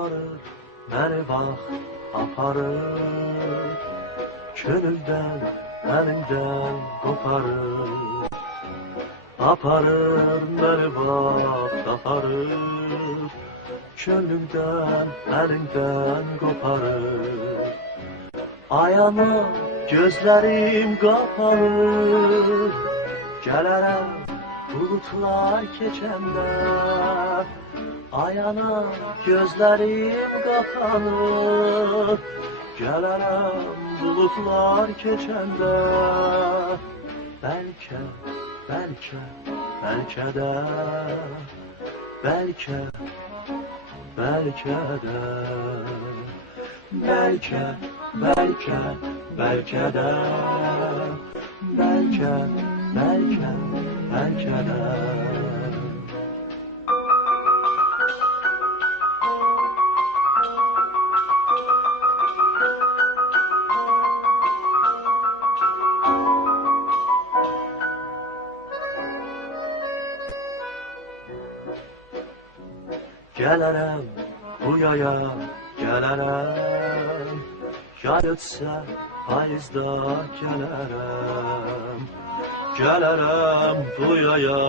aparır, məni bax, aparır. Könüldən, əlimdən qoparır. Aparır, məni bax, aparır. Könüldən, əlimdən qoparır. Ayana gözlərim qapanır. Gələrəm bulutlar keçəndə. Ayana gözlərim qapanır. Gələrəm bulutlar keçəndə. Bəlkə, bəlkə, bəlkə də, bəlkə, bəlkə də, bəlkə, bəlkə, bəlkə də, bəlkə, bəlkə, bəlkə də. Gələrəm bu yaya, gələrəm. Yay ötsə payızda gələrəm. Gələrəm bu yaya,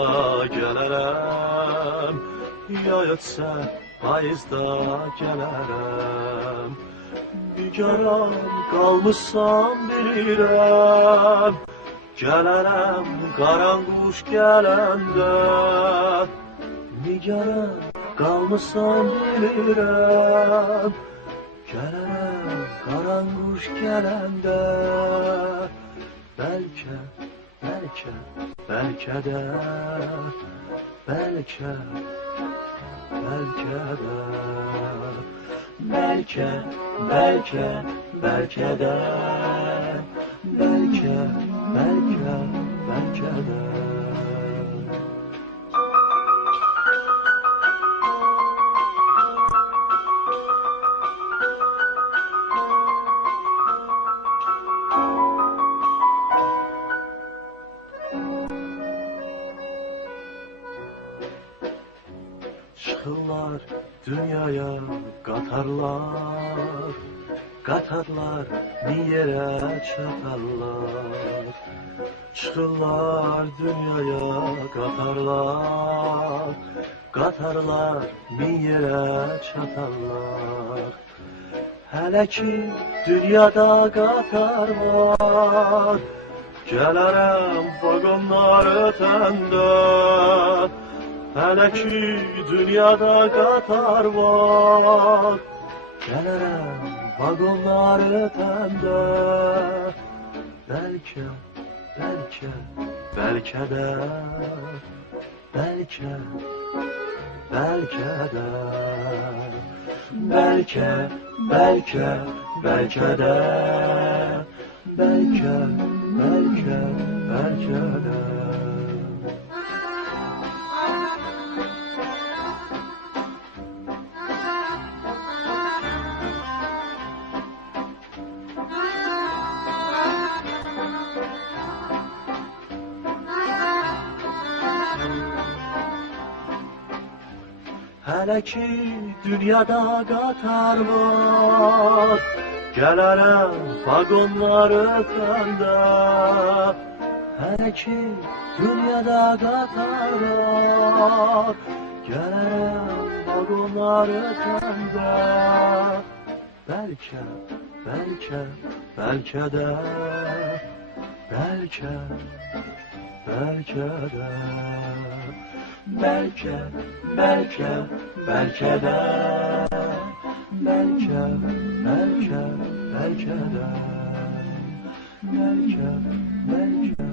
gələrəm. Yay ötsə payızda gələrəm. Bigaram qalmışsam bilirəm. Gələrəm qaranquş gələndə. Nigaram qalmışsam bilirəm. Gələrəm qaranquş gələndə. Bəlkə, bəlkə, bəlkə də, bəlkə, bəlkə də, bəlkə, bəlkə, bəlkə də, bəlkə, bəlkə, bəlkə də. Çıxırlar dünyaya qatarlar, qatarlar min yerə çatarlar. Çıxırlar dünyaya qatarlar, qatarlar min yerə çatarlar. Hələ ki dünyada qatar var, gələrəm vaqonlar ötəndə. Hələ ki dünyada qatar var, gələrəm vaqonlar ötəndə. Bəlkə, bəlkə, bəlkə də, bəlkə, bəlkə də, bəlkə, bəlkə, bəlkə də, bəlkə, bəlkə, bəlkə də. Hələ ki dünyada qatar var, gələrəm vaqonlar ötəndə. Hələ ki dünyada qatar var, gələrəm vaqonlar ötəndə. Bəlkə, bəlkə, bəlkə də, bəlkə, bəlkə də, bəlkə, bəlkə, bəlkə də, bəlkə, bəlkə, bəlkə də, bəlkə, bəlkə.